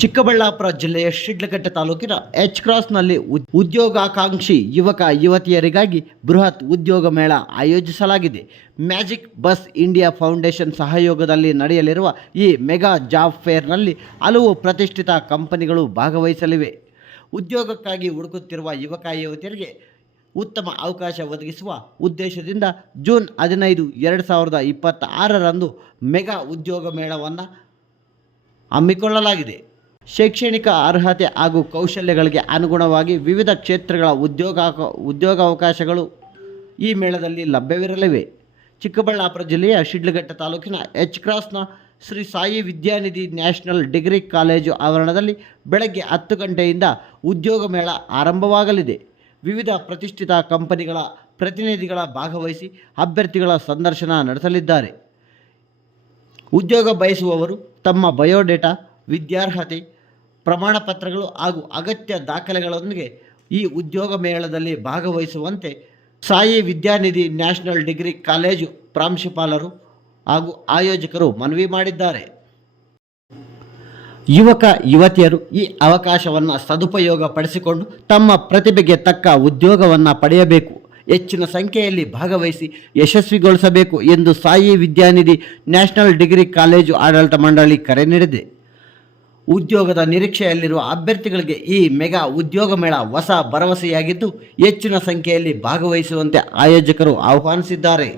ಚಿಕ್ಕಬಳ್ಳಾಪುರ ಜಿಲ್ಲೆಯ ಶಿಡ್ಲಘಟ್ಟ ತಾಲೂಕಿನ ಎಚ್ ಕ್ರಾಸ್ನಲ್ಲಿ ಉದ್ಯೋಗಾಕಾಂಕ್ಷಿ ಯುವಕ ಯುವತಿಯರಿಗಾಗಿ ಬೃಹತ್ ಉದ್ಯೋಗ ಮೇಳ ಆಯೋಜಿಸಲಾಗಿದೆ. ಮ್ಯಾಜಿಕ್ ಬಸ್ ಇಂಡಿಯಾ ಫೌಂಡೇಶನ್ ಸಹಯೋಗದಲ್ಲಿ ನಡೆಯಲಿರುವ ಈ ಮೆಗಾ ಜಾಬ್ ಫೇರ್ನಲ್ಲಿ ಹಲವು ಪ್ರತಿಷ್ಠಿತ ಕಂಪನಿಗಳು ಭಾಗವಹಿಸಲಿವೆ. ಉದ್ಯೋಗಕ್ಕಾಗಿ ಹುಡುಕುತ್ತಿರುವ ಯುವಕ ಯುವತಿಯರಿಗೆ ಉತ್ತಮ ಅವಕಾಶ ಒದಗಿಸುವ ಉದ್ದೇಶದಿಂದ ಜೂನ್ 15, 2026ರಂದು ಮೆಗಾ ಉದ್ಯೋಗ ಮೇಳವನ್ನು ಹಮ್ಮಿಕೊಳ್ಳಲಾಗಿದೆ. ಶೈಕ್ಷಣಿಕ ಅರ್ಹತೆ ಹಾಗೂ ಕೌಶಲ್ಯಗಳಿಗೆ ಅನುಗುಣವಾಗಿ ವಿವಿಧ ಕ್ಷೇತ್ರಗಳ ಉದ್ಯೋಗಾವಕಾಶಗಳು ಈ ಮೇಳದಲ್ಲಿ ಲಭ್ಯವಿರಲಿವೆ. ಚಿಕ್ಕಬಳ್ಳಾಪುರ ಜಿಲ್ಲೆಯ ಶಿಡ್ಲಘಟ್ಟ ತಾಲೂಕಿನ ಎಚ್ ಕ್ರಾಸ್ನ ಶ್ರೀ ಸಾಯಿ ವಿದ್ಯಾನಿಧಿ ನ್ಯಾಷನಲ್ ಡಿಗ್ರಿ ಕಾಲೇಜು ಆವರಣದಲ್ಲಿ ಬೆಳಗ್ಗೆ 10 ಗಂಟೆಯಿಂದ ಉದ್ಯೋಗ ಮೇಳ ಆರಂಭವಾಗಲಿದೆ. ವಿವಿಧ ಪ್ರತಿಷ್ಠಿತ ಕಂಪನಿಗಳ ಪ್ರತಿನಿಧಿಗಳ ಭಾಗವಹಿಸಿ ಅಭ್ಯರ್ಥಿಗಳ ಸಂದರ್ಶನ ನಡೆಸಲಿದ್ದಾರೆ. ಉದ್ಯೋಗ ಬಯಸುವವರು ತಮ್ಮ ಬಯೋಡೇಟಾ, ವಿದ್ಯಾರ್ಹತೆ ಪ್ರಮಾಣಪತ್ರಗಳು ಹಾಗೂ ಅಗತ್ಯ ದಾಖಲೆಗಳೊಂದಿಗೆ ಈ ಉದ್ಯೋಗ ಮೇಳದಲ್ಲಿ ಭಾಗವಹಿಸುವಂತೆ ಸಾಯಿ ವಿದ್ಯಾನಿಧಿ ನ್ಯಾಷನಲ್ ಡಿಗ್ರಿ ಕಾಲೇಜು ಪ್ರಾಂಶುಪಾಲರು ಹಾಗೂ ಆಯೋಜಕರು ಮನವಿ ಮಾಡಿದ್ದಾರೆ. ಯುವಕ ಯುವತಿಯರು ಈ ಅವಕಾಶವನ್ನು ಸದುಪಯೋಗ ಪಡಿಸಿಕೊಂಡು ತಮ್ಮ ಪ್ರತಿಭೆಗೆ ತಕ್ಕ ಉದ್ಯೋಗವನ್ನು ಪಡೆಯಬೇಕು, ಹೆಚ್ಚಿನ ಸಂಖ್ಯೆಯಲ್ಲಿ ಭಾಗವಹಿಸಿ ಯಶಸ್ವಿಗೊಳಿಸಬೇಕು ಎಂದು ಸಾಯಿ ವಿದ್ಯಾನಿಧಿ ನ್ಯಾಷನಲ್ ಡಿಗ್ರಿ ಕಾಲೇಜು ಆಡಳಿತ ಮಂಡಳಿ ಕರೆ ನೀಡಿದೆ. ಉದ್ಯೋಗದ ನಿರೀಕ್ಷೆಯಲ್ಲಿರುವ ಅಭ್ಯರ್ಥಿಗಳಿಗೆ ಈ ಮೆಗಾ ಉದ್ಯೋಗ ಮೇಳ ಹೊಸ ಭರವಸೆಯಾಗಿದ್ದು ಹೆಚ್ಚಿನ ಸಂಖ್ಯೆಯಲ್ಲಿ ಭಾಗವಹಿಸುವಂತೆ ಆಯೋಜಕರು ಆಹ್ವಾನಿಸಿದ್ದಾರೆ.